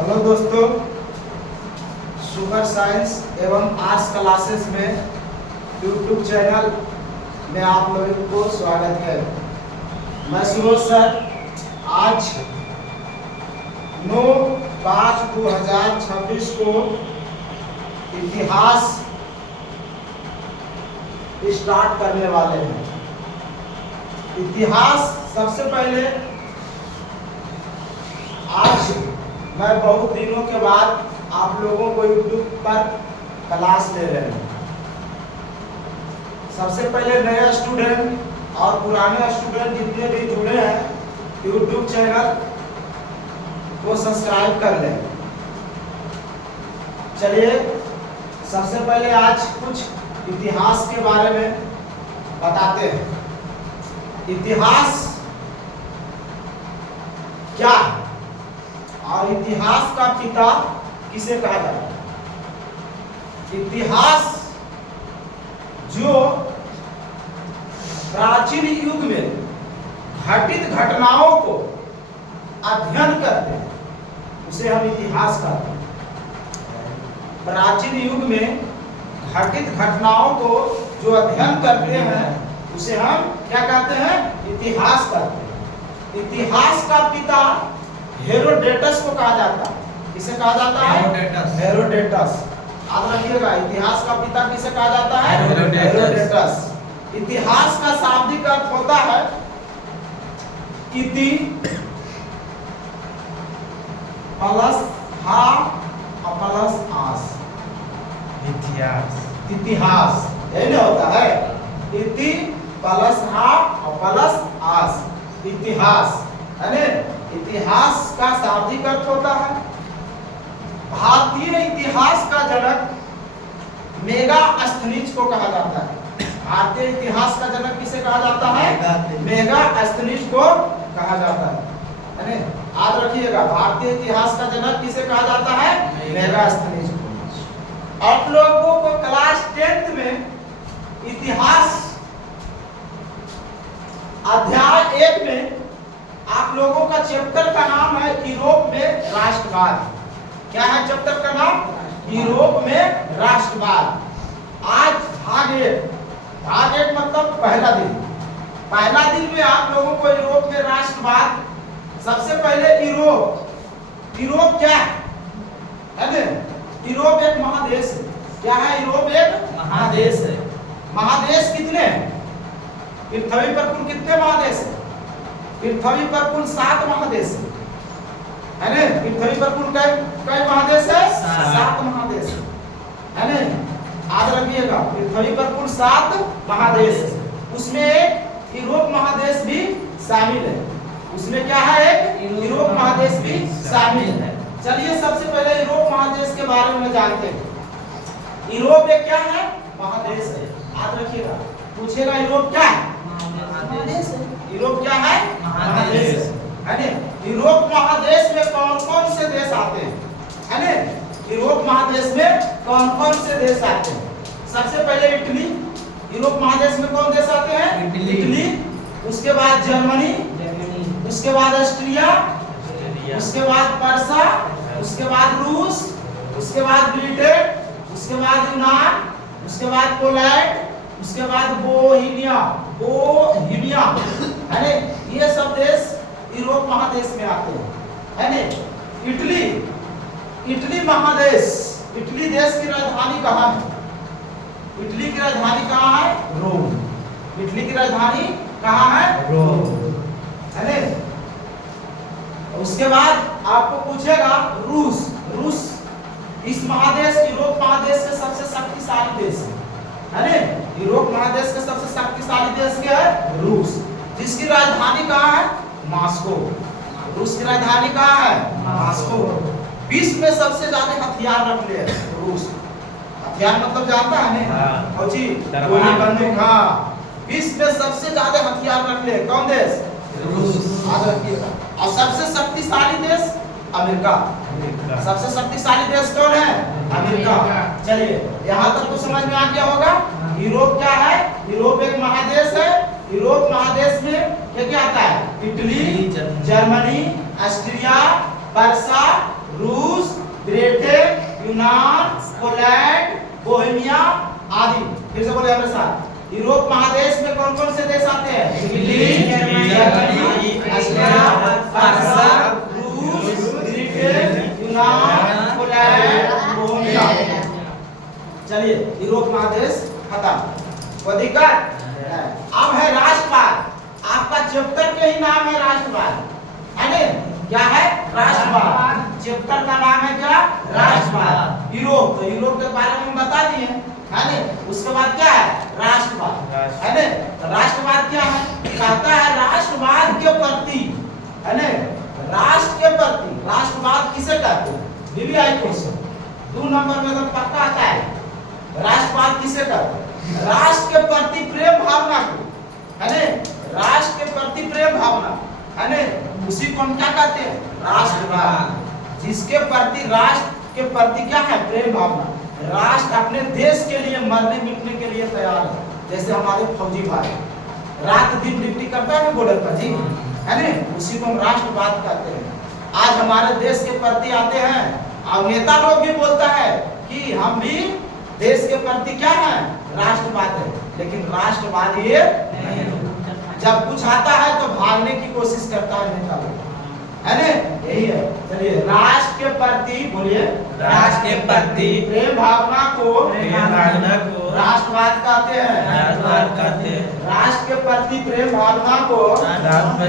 Hello दोस्तों, super science एवं arts classes में यूट्यूब चैनल में आप लोगों को स्वागत है। मैं सुबोध सर आज 9/5/2026 को इतिहास स्टार्ट करने वाले हैं। इतिहास सबसे पहले आज मैं बहुत दिनों के बाद आप लोगों को यूट्यूब पर क्लास ले रहे हैं। सबसे पहले नए स्टूडेंट और पुराने स्टूडेंट जितने भी जुड़े हैं यूट्यूब चैनल को सब्सक्राइब कर लें। चलिए सबसे पहले आज कुछ इतिहास के बारे में बताते हैं। इतिहास क्या है और इतिहास का पिता किसे कहा जाता है? इतिहास जो प्राचीन युग में घटित घटनाओं को अध्ययन करते हैं उसे हम इतिहास कहते हैं। प्राचीन युग में घटित घटनाओं को जो अध्ययन करते हैं उसे हम क्या कहते हैं? इतिहास कहते हैं। इतिहास का पिता हेरोडेटस को कहा जाता है। किसे कहा जाता है? हेरोडेटस। याद रखिएगा, इतिहास का पिता किसे कहा जाता है? हेरोडेटस। इतिहास का शाब्दिक अर्थ होता है इति प्लस हा प्लस आस। इतिहास यही ना होता है, इति प्लस हा प्लस आस। इतिहास है ना? इतिहास का शाब्दिक अर्थ होता है। भारतीय इतिहास का जनक मेगास्थनीज को कहा जाता है। भारतीय इतिहास का जनक किसे कहा जाता है? मेगास्थनीज को कहा जाता है ना? याद रखिएगा, भारतीय इतिहास का जनक किसे कहा जाता है? मेगास्थनीज को। आप लोगों को क्लास 10th में इतिहास अध्याय 1 में आप लोगों का चैप्टर का नाम है यूरोप में राष्ट्रवाद। क्या है चैप्टर का नाम? यूरोप में राष्ट्रवाद। आज भाग 1 मतलब पहला दिन। पहला दिन में आप लोगों को यूरोप में राष्ट्रवाद। सबसे पहले यूरोप क्या है ना? यूरोप एक महादेश है। क्या है? यूरोप एक महादेश है। महादेश कितने हैं? पृथ्वी पर कुल कितने महादेश हैं? पृथ्वी पर कुल 7 महादेश है ना? पृथ्वी पर कुल कई महादेश है? 7 महादेश है ना? याद रखिएगा, पृथ्वी पर कुल 7 महादेश है। उसमें एक यूरोप महादेश भी शामिल है। उसमें क्या है? एक यूरोप महादेश भी शामिल है। चलिए सबसे पहले यूरोप महादेश के बारे में जानते हैं। यूरोप एक क्या है? महादेश है। याद रखिएगा, पूछेगा यूरोप क्या है? महादेश है। यूरोप क्या है? महादेश है ना? यूरोप महादेश में कौन कौन से देश आते हैं? है ना? यूरोप महादेश में कौन कौन से देश आते हैं? सबसे पहले इटली। यूरोप महादेश में कौन देश आते हैं? इटली। उसके बाद जर्मनी, उसके बाद ऑस्ट्रिया, उसके बाद पर्सा, उसके बाद रूस, उसके बाद ब्रिटेन, उसके बाद यूनान, उसके बाद पोलैंड, उसके बाद बोहेमिया है ना? ये सब देश यूरोप महादेश में आते हैं है ना? इटली महादेश। इटली देश की राजधानी कहाँ है? इटली की राजधानी कहाँ है? रोम। इटली की राजधानी कहाँ है? रोम है ना? उसके बाद आपको पूछेगा रूस। इस महादेश यूरोप महादेश के सबसे शक्तिशाली देश है ना? यूरोप महादेश के सबसे शक्तिशाली देश क्या है? रूस। जिसकी राजधानी कहाँ है? मॉस्को। रूस की राजधानी कहाँ है? मॉस्को। विश्व में सबसे ज्यादा हथियार रखते हैं रूस। हथियार मतलब जानता है ना? गोली बंदूक। हाँ, विश्व में सबसे ज्यादा हथियार रखते हैं कौन देश? रूस। याद रखिएगा। और सबसे शक्तिशाली देश अमेरिका। सबसे शक्तिशाली देश कौन है? अमेरिका। चलिए यहाँ तक तो समझ में आ गया होगा। यूरोप क्या है? यूरोप एक महादेश है। यूरोप महादेश में क्या क्या आता है? इटली, जर्मनी, ऑस्ट्रिया, पर्सा, रूस, यूनान, पोलैंड, बोहेमिया आदि। फिर से बोले हमारे साथ, यूरोप महादेश में कौन कौन से देश आते हैं? इटली, जर्मनी, ऑस्ट्रिया, फ्रांस, रूस, ब्रिटेन, यूनान, पोलैंड, बोहेमिया। चलिए, यूरोप महादेश खत्म। कोई दिक्कत? अब है राष्ट्रवाद। आपका चैप्टर के ही नाम है राष्ट्रवाद, है ना? क्या है? राष्ट्रवाद। चैप्टर का नाम है क्या? राष्ट्रवाद। यूरोप, तो यूरोप के बारे में बता दिए, है ना? उसके बाद क्या है? राष्ट्रवाद, है ना? तो राष्ट्रवाद क्या है? कहता है राष्ट्रवाद के प्रति, है ना? राष्ट्र के प्रति, राष्ट्रवाद किसे कहते हैं? VVI क्वेश्चन 2 नंबर में तो पक्का आता है। राष्ट्रवाद किसे कहते हैं? राष्ट्र के प्रति प्रेम भावना को, है ना? राष्ट्र के प्रति प्रेम भावना, है ना? उसी को हम क्या कहते हैं? राष्ट्रवाद। जिसके प्रति, राष्ट्र के प्रति क्या है? प्रेम भावना। राष्ट्र अपने देश के लिए मरने मिटने के लिए तैयार है। जैसे हमारे फौजी भाई रात दिन ड्यूटी करता है ना बॉर्डर पर जी, है ना? उसी को हम राष्ट्रवाद कहते हैं। आज हमारे देश के प्रति आते हैं और नेता लोग भी बोलता है कि हम भी देश के प्रति क्या है? राष्ट्रवाद है। लेकिन राष्ट्रवाद ये नहीं, जब कुछ आता है तो भागने की कोशिश करता है नेता लोग, है ना? यही है। चलिए, राष्ट्र के प्रति बोलिए, राष्ट्र के प्रति प्रेम भावना को राष्ट्रवाद कहते हैं। राष्ट्रवाद कहते हैं। राष्ट्र के प्रति प्रेम भावना को राष्ट्रवाद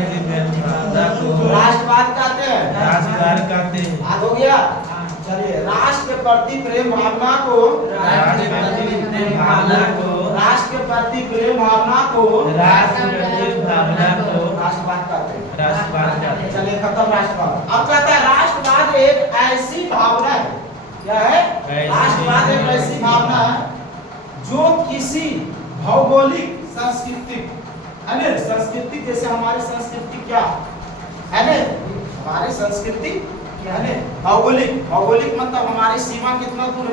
कहते हैं। राष्ट्रवाद कहते हैं। याद हो गया? चलिए, राष्ट्र के प्रति प्रेम भावना को राष्ट्र के प्रति प्रेम भावना को राष्ट्र के प्रति प्रेम भावना को राष्ट्रवाद कहते हैं। राष्ट्रवाद कहते हैं। चलिए, खत्म राष्ट्रवाद। अब कहता है राष्ट्रवाद एक ऐसी भावना है, क्या है? राष्ट्रवाद एक ऐसी भावना है जो किसी भौगोलिक, सांस्कृतिक, है ना? सांस्कृतिक, जैसे हमारी संस्कृति क्या है ना? हमारी संस्कृति क्या है? भौगोलिक, भौगोलिक मतलब हमारी सीमा कितना दूर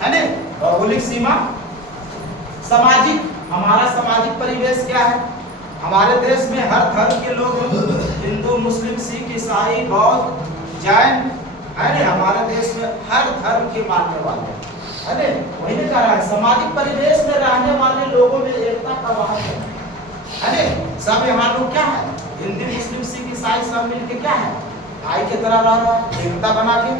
है ना? भौगोलिक सीमा। सामाजिक, हमारा सामाजिक परिवेश क्या है? हमारे देश में हर धर्म के लोग, हिंदू, मुस्लिम, सिख, ईसाई, बौद्ध, जैन, है ना? हमारे देश में हर धर्म के मानने वाले, है ना? वही ने कहा है सामाजिक परिवेश में रहने वाले लोगों में एकता का वाहन है ना? सब यहाँ लोग क्या है? हिंदू, मुस्लिम, सिख, ईसाई सब मिलके क्या है? भाई की तरह रह रहा है, एकता बना के,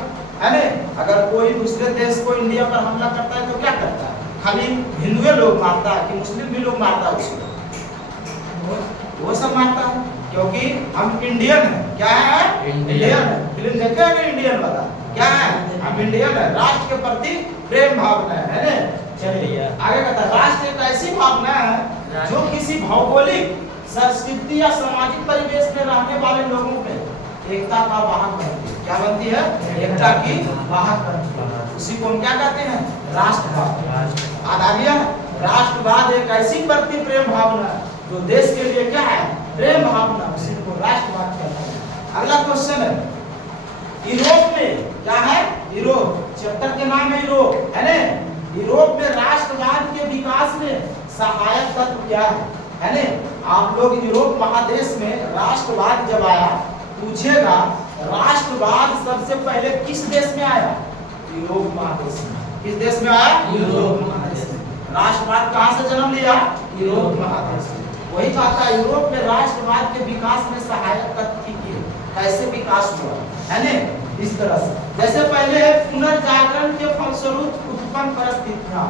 है ना? अगर कोई दूसरे देश को इंडिया पर हमला करता है तो क्या करता है? खाली हिंदुए लोग मारता है कि मुस्लिम भी लोग मारता है उसको? वो सब मारता है, क्योंकि हम इंडियन है। क्या है? इंडियन है। फिल्म देखे हैं ना इंडियन वाला? क्या है? हम इंडियन है। राष्ट्र के प्रति प्रेम भावना है ना? चलिए आगे कहता है राष्ट्र एक ऐसी भावना है जो किसी भौगोलिक, संस्कृति या सामाजिक परिवेश में रहने वाले लोगों में एकता का वाहक बनती है। क्या बनती है? एकता की वाहक बनती है। उसी को हम क्या कहते हैं? राष्ट्रवाद। आ गया? राष्ट्रवाद एक ऐसी प्रति प्रेम भावना है जो देश के लिए क्या है? प्रेम भावना, उसी को राष्ट्रवाद कहते हैं। अगला क्वेश्चन है, यूरोप में क्या है? यूरोप, चैप्टर के नाम है यूरोप, है ना? यूरोप में राष्ट्रवाद के विकास में सहायक तत्व क्या है ना? आप लोग यूरोप महादेश में राष्ट्रवाद जब आया, पूछेगा राष्ट्रवाद सबसे पहले किस देश में आया? यूरोप महादेश में। किस देश में आया? यूरोप महादेश में। राष्ट्रवाद कहाँ से जन्म लिया? यूरोप महादेश में। वही कहता है यूरोप में राष्ट्रवाद के विकास में सहायक तत्व की कैसे विकास हुआ, है ना? इस तरह से, जैसे पहले है पुनर्जागरण के फलस्वरूप उत्पन्न परिस्थितियां,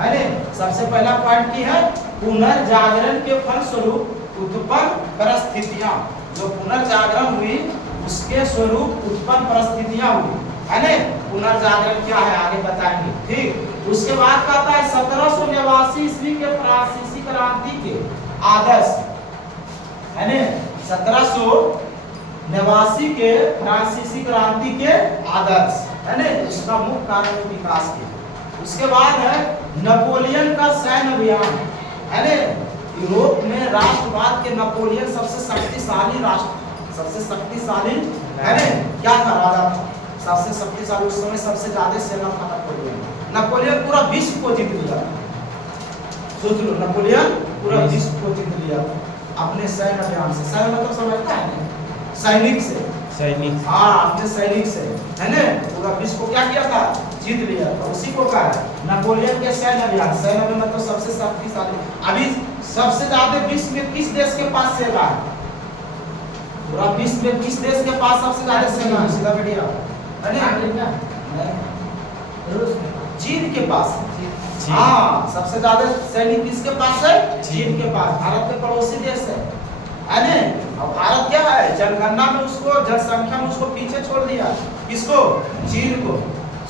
है ना? सबसे पहला पॉइंट की है पुनर्जागरण के फलस्वरूप उत्पन्न परिस्थितियां। जो पुनर्जागरण हुई उसके स्वरूप उत्पन्न परिस्थितियां हुई, है ना? पुनर्जागरण क्या है आगे बताएंगे, ठीक? उसके बाद कहता है 1789 ईस्वी के फ्रांसीसी क्रांति के आदर्श, है ना? 1789 के फ्रांसीसी क्रांति के आदर्श, है ना? उसका मुख्य कारण विकास के। उसके बाद है नेपोलियन का सैन्य अभियान, है ना? यूरोप में राष्ट्रवाद के नेपोलियन सबसे शक्तिशाली राष्ट्र, सबसे शक्तिशाली, है ना? क्या था? राजा था, सबसे शक्तिशाली। उस समय सबसे ज्यादा सेना था नेपोलियन। नेपोलियन पूरा विश्व को जीत लिया। सोच लो, नेपोलियन पूरा विश्व को जीत लिया अपने सैन्य अभियान से। सैन्य मतलब समझता है ना? सैनिक से, सैनिक, हाँ, अपने सैनिक से, है ना? पूरा विश्व को क्या किया था? जीत लिया था, उसी को कहा है नेपोलियन के सैन्य अभियान। सैन्य अभियान मतलब सबसे शक्तिशाली। अभी सबसे ज्यादा विश्व में किस देश के पास सेना है? पूरा विश्व में किस देश के पास सबसे ज्यादा सेना है? सीधा बढ़िया रूस में, चीन के पास। हाँ, सबसे ज्यादा सैनिक किसके पास है? चीन के पास। भारत के पड़ोसी देश है ना। अब भारत क्या है, जनगणना में उसको, जनसंख्या में उसको पीछे छोड़ दिया। किसको? चीन को।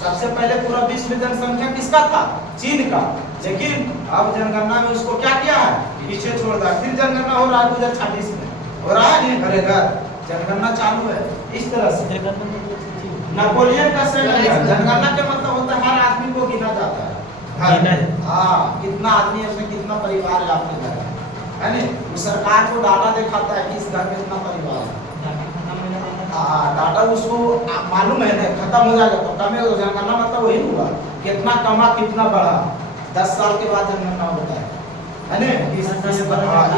सबसे पहले पूरा विश्व में जनसंख्या किसका था? चीन का। लेकिन अब जनगणना में उसको क्या किया है? पीछे छोड़ दिया। फिर जनगणना हो रहा है 2026 में, हो रहा है नहीं? घरे घर जनगणना चालू है। इस तरह से नेपोलियन का सैन्य जनगणना के मतलब होता है हर आदमी को गिना जाता है। हाँ, कितना आदमी है उसमें, कितना परिवार है आपके घर है ना। वो सरकार को डाटा दिखाता है कि इस घर में इतना परिवार है। हाँ, डाटा उसको मालूम है ना, खत्म हो जाएगा तो कम है। जनगणना मतलब वही हुआ, कितना कमा कितना बढ़ा। 10 साल के बाद जनगणना होता है ना।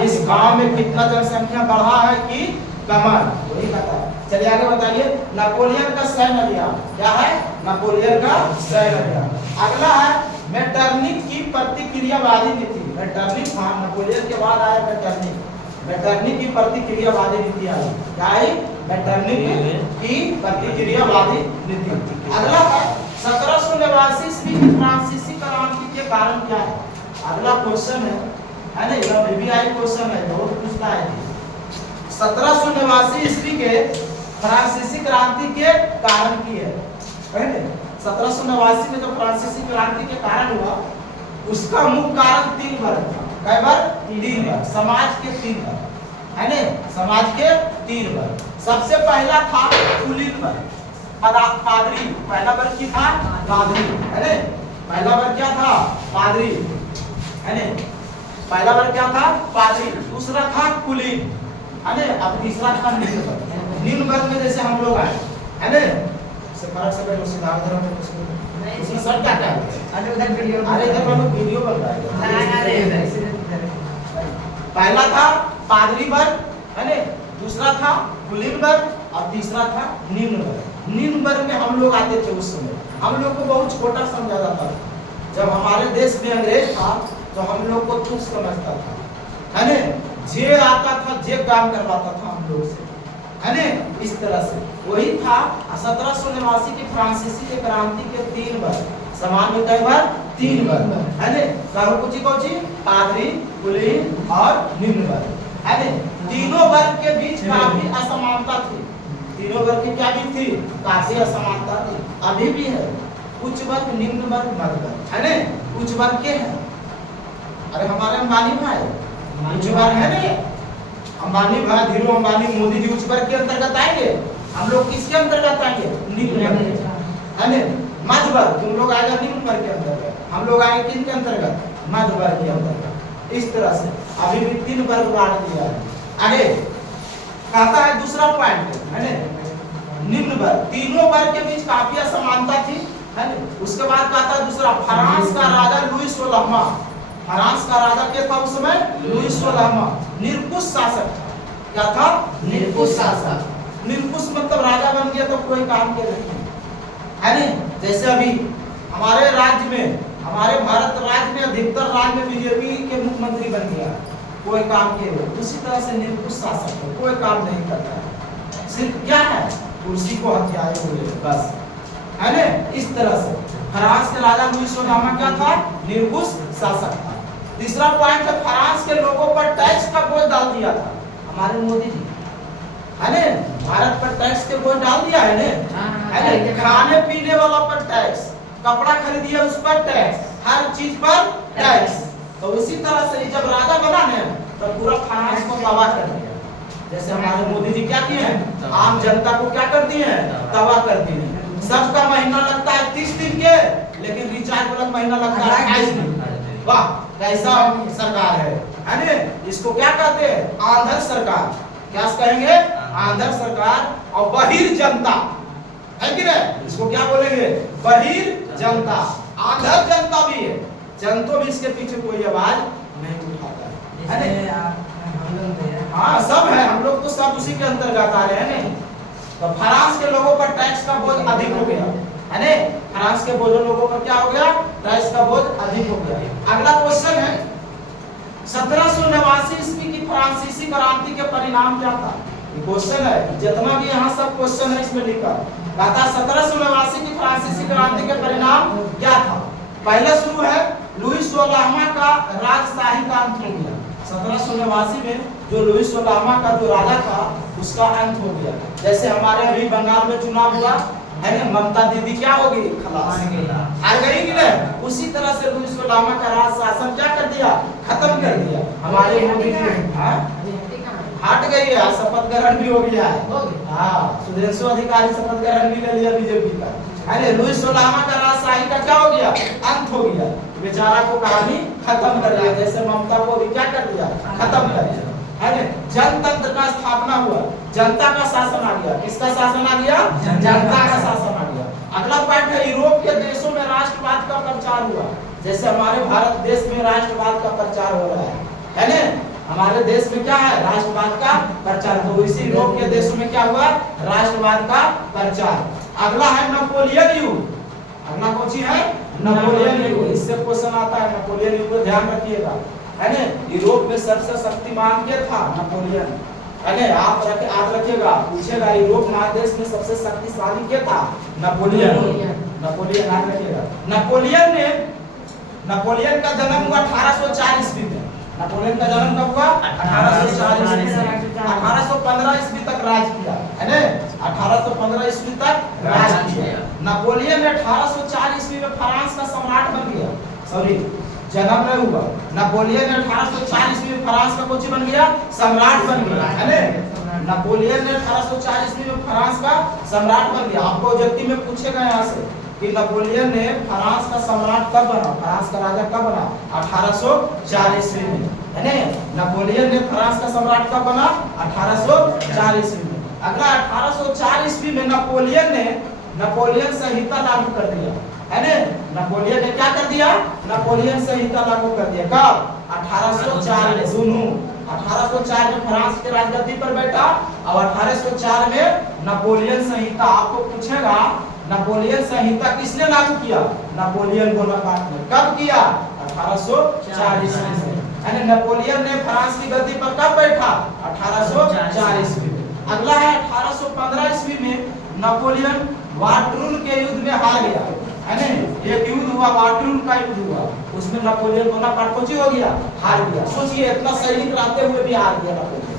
इस गांव में कितना जनसंख्या बढ़ा है कि कमा, वही कहता है। चलिए आगे बताइए, नेपोलियन का सैन्य अभियान क्या है? नेपोलियन का सैन्य अभियान। अगला है मेटरनिक की प्रतिक्रियावादी नीति। मेटरनिक, हाँ, नेपोलियन के बाद आया मेटरनिक। मेटरनिक की प्रतिक्रियावादी नीति आई। क्या आई? मेटरनिक की प्रतिक्रियावादी नीति। अगला है 1789 ईस्वी की फ्रांसीसी क्रांति के कारण क्या है? अगला क्वेश्चन है ना, ये बीबीआई क्वेश्चन है, बहुत पूछता है। 1789 ईस्वी के फ्रांसीसी क्रांति के कारण की है। 1789 में जो फ्रांसीसी क्रांति के कारण हुआ, उसका मुख्य कारण 3 वर्ग था। कई वर्ग? 3 वर्ग। समाज के 3 वर्ग है ना, समाज के 3 वर्ग। सबसे पहला था कुलीन वर्ग, पादरी। पहला वर्ग की था पादरी है ना। पहला वर्ग क्या था? पादरी है ना। पहला वर्ग क्या था? पादरी। दूसरा था कुलीन है ना। अब तीसरा था निम्न वर्ग। निम्न वर्ग में जैसे हम लोग आए है ना, से फर्क से बैठो, सीधा उधर में उसमें सर क्या क्या है? अरे उधर वीडियो, अरे इधर वाला वीडियो बन रहा है। पहला था पादरी वर्ग है ना, दूसरा था कुलीन वर्ग और तीसरा था निम्न वर्ग। निम्न वर्ग में हम लोग आते थे उस समय। हम लोग को बहुत छोटा समझा जाता था। जब हमारे देश में अंग्रेज था तो हम लोग को तुच्छ समझता था है ना। जे आता था, जे काम करवाता था हम लोग से है ना। इस तरह से वही था 1789 की फ्रांसीसी के क्रांति के 3 वर्ग। समाज में कई वर्ग? 3 वर्ग है ना। कौची पादरी, कुलीन और निम्न वर्ग है ना। तीनों वर्ग के बीच काफी असमानता थी। तीनों वर्ग की क्या भी थी? काफी असमानता थी, अभी भी है। उच्च वर्ग, निम्न वर्ग, मध्य वर्ग है ना। उच्च वर्ग के हैं, अरे हमारे अंबानी भाई उच्च वर्ग है ना। अंबानी भाई, धीरू अंबानी, मोदी जी उच्च वर्ग के अंतर्गत आएंगे। हम लोग किसके अंतर्गत आएंगे? निम्न वर्ग है ना। मध्य वर्ग, तुम लोग आएगा निम्न वर्ग के अंतर्गत, हम लोग आएंगे किनके अंतर्गत? मध्य वर्ग के अंतर्गत। इस तरह से अभी भी 3 वर्ग बांट दिया है। आगे कहता है दूसरा पॉइंट है ना, निम्न वर्ग। तीनों वर्ग के बीच काफी असमानता थी है ना। उसके बाद कहता है दूसरा, फ्रांस का राजा लुई 16वां। फ्रांस का राजा क्या था उस समय? लुई 16वां। निरंकुश शासक था। क्या था? निरंकुश शासक। निरंकुश मतलब राजा बन गया तो कोई काम के नहीं है ना। जैसे अभी हमारे राज्य में, हमारे भारत राज्य में अधिकतर राज्य में बीजेपी के मुख्यमंत्री बन गया, कोई काम के हो। उसी तरह से निरंकुश शासक है, कोई काम नहीं करता है, सिर्फ क्या है? कुर्सी को हथियाए हुए बस है ना। इस तरह से फ्रांस के राजा लुई 16वां क्या था? निरंकुश शासक था। तीसरा पॉइंट है, फ्रांस के लोगों पर टैक्स का बोझ डाल दिया था हमारे मोदी जी है ना। भारत पर टैक्स के बोझ डाल दिया है ना। खाने पीने वाला पर टैक्स, कपड़ा खरीदिए उस पर टैक्स, हर चीज पर टैक्स। तो उसी तरह से जब राजा बना ने तो पूरा फ्रांस को तबाह कर दिया। जैसे हमारे मोदी जी क्या किए हैं? आम जनता को क्या कर दिए हैं? तबाह कर दिए। सबका महीना लगता है 30 दिन के, लेकिन रिचार्ज वाला महीना लगता है 28 दिन। वाह, कैसा सरकार है ना। इसको क्या कहते हैं? आंधर सरकार। क्या कहेंगे? आंधर सरकार। और बहिर जनता है कि नहीं? इसको क्या बोलेंगे? बहिर जनता। आंधर जनता भी है, जनता भी इसके पीछे कोई आवाज नहीं उठाता है। हाँ, सब है, हम लोग तो सब उसी के अंतर्गत आ रहे हैं। तो फ्रांस के लोगों पर टैक्स का बोझ अधिक हो गया है ना। फ्रांस के बोझों लोगों पर क्या हो गया, टैक्स का बोझ अधिक हो गया। अगला क्वेश्चन है 1789 ईस्वी की फ्रांसीसी क्रांति के परिणाम क्या था। ये क्वेश्चन है, जितना भी यहाँ सब क्वेश्चन है इसमें लिखा कहता 1789 की फ्रांसीसी क्रांति के परिणाम क्या था। पहला शुरू है लुई 16वां का राजशाही का अंत हो गया। 1789 में जो लुई 16वां का जो राजा था उसका अंत हो गया। जैसे हमारे अभी बंगाल में चुनाव हुआ है ना, ममता दीदी क्या हो गई, खलास हार गई कि नहीं। उसी तरह से लुई 16वां का राज शासन क्या कर दिया, खत्म कर दिया। हमारे मोदी जी हट गई है, शपथ ग्रहण भी हो गया है। हाँ, सुधेंशु अधिकारी शपथ ग्रहण भी ले लिया बीजेपी का। अरे लुई 16वां का राजशाही का क्या हो गया, अंत हो गया। बेचारा को कहानी खत्म कर दिया, जैसे ममता को भी क्या कर दिया, खत्म कर दिया। अरे जनतंत्र का स्थापना हुआ, जनता का शासन आ गया। किसका शासन आ गया, जनता का शासन आ गया। अगला पॉइंट है यूरोप के देशों में राष्ट्रवाद का प्रचार हुआ। जैसे हमारे भारत देश में राष्ट्रवाद का प्रचार हो रहा है ना। हमारे देश में क्या है, राष्ट्रवाद का प्रचार। तो इसी यूरोप के देशों में क्या हुआ, राष्ट्रवाद का प्रचार। अगला है नेपोलियन युग। अगला कौन सी है, नेपोलियन युग। इससे क्वेश्चन आता है, नेपोलियन युग को ध्यान रखिएगा है ना। यूरोप में सबसे शक्तिमान क्या था, नेपोलियन है ना। आप रखिएगा, पूछेगा यूरोप महादेश में सबसे शक्तिशाली क्या था, नेपोलियन। नेपोलियन याद रखिएगा। नेपोलियन का जन्म हुआ 1804 ईस्वी में। नेपोलियन का जन्म कब हुआ, 1804 ईस्वी में। 1815 ईस्वी तक राज किया है ना। 1815 ईस्वी तक राज किया। नेपोलियन ने 1804 ईस्वी में फ्रांस का सम्राट बन गया। सॉरी, जन्म नहीं हुआ। नेपोलियन ने 1804 ईस्वी में फ्रांस का कोच बन गया, सम्राट बन गया है ना। नेपोलियन ने 1804 ईस्वी में फ्रांस का सम्राट बन गया। आपको ऑब्जेक्टिव में पूछेगा यहाँ से कि नेपोलियन ने फ्रांस का सम्राट कब बना, फ्रांस का राजा कब बना, 1804 ईस्वी में है ना। नेपोलियन ने फ्रांस का सम्राट कब बना, 1804 ईस्वी में। अगला 1804 ईस्वी में नेपोलियन संहिता लागू कर दिया है ना। नेपोलियन ने क्या कर दिया, नेपोलियन संहिता लागू कर दिया। कब, 1804 में। सुनो, 1804 में फ्रांस के राजगद्दी पर बैठा और 1804 में नेपोलियन संहिता। आपको पूछेगा नेपोलियन संहिता किसने लागू किया, नेपोलियन बोनापार्ट ने। कब किया, 1804 ईस्वी में है ना। नेपोलियन ने फ्रांस की गद्दी पर कब बैठा, 1804 ईस्वी में। अगला है 1815 ईस्वी में नेपोलियन वाटरून के युद्ध में हार गया है ना। एक युद्ध हुआ, वाटरून का युद्ध हुआ, उसमें नेपोलियन बोनापार्ट कुछ हो गया, हार गया। सोचिए, इतना सैनिक रहते हुए भी हार गया नेपोलियन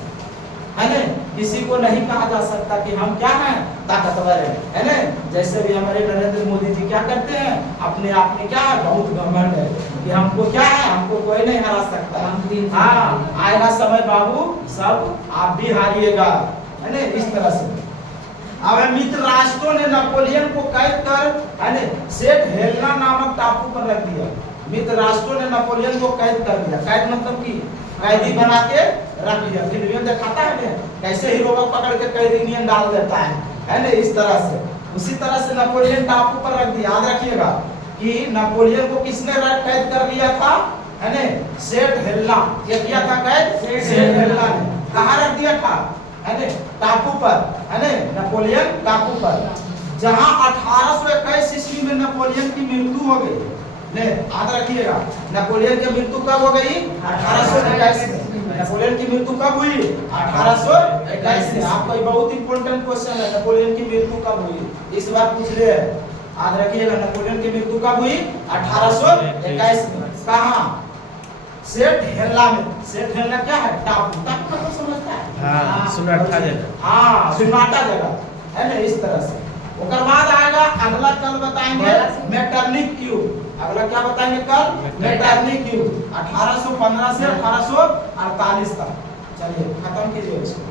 है ना। किसी को नहीं कहा जा सकता कि हम क्या हैं, ताकतवर है ना। जैसे भी हमारे नरेंद्र मोदी जी क्या करते हैं, अपने आप में क्या है, बहुत घमंड है कि हमको क्या है, हमको कोई नहीं हरा सकता। हाँ, आएगा समय बाबू, सब आप भी हारिएगा है ना। इस तरह से अब मित्र राष्ट्रों ने नेपोलियन को कैद कर है ना सेंट हेलेना नामक टापू पर रख दिया। मित्र राष्ट्रों ने नेपोलियन को कैद कर दिया। कैद मतलब कि कैदी बना के रख दिया। फिल्म में दिखाता है ना कैसे हीरो को पकड़ के कैदी नियन डाल देता है ना। इस तरह से, उसी तरह से नेपोलियन टापू पर रख दिया। याद रखिएगा कि नेपोलियन को किसने कैद कर लिया था है ना, सेंट हेलेना। क्या किया था कैद, सेंट हेलेना ने। कहाँ रख दिया था, है ना, टापू पर है ना, नेपोलियन टापू पर, जहां 1821 ईस्वी में नेपोलियन की मृत्यु हो गई। ले याद रखिएगा, नेपोलियन की मृत्यु कब हो गई, 1821 में। नेपोलियन की मृत्यु कब हुई, 1821 में। आपको ये बहुत इंपॉर्टेंट क्वेश्चन है, नेपोलियन की मृत्यु कब हुई, इस बार पूछ ले। याद रखिएगा, नेपोलियन की मृत्यु कब हुई, 1821 में। कहाँ, सेंट हेलेना में। सेंट हेलेना क्या है, टापू। टापू मतलब समझता है, हाँ, सुनाटा जगह। हाँ, सुनाटा जगह है ना। इस तरह से उसके बाद आएगा अगला, कल बताएंगे मेटरनिक युग। अगला क्या बताएंगे कल, मेटरनिक युग, 1815 से 1848 तक। चलिए खत्म कीजिए इसको।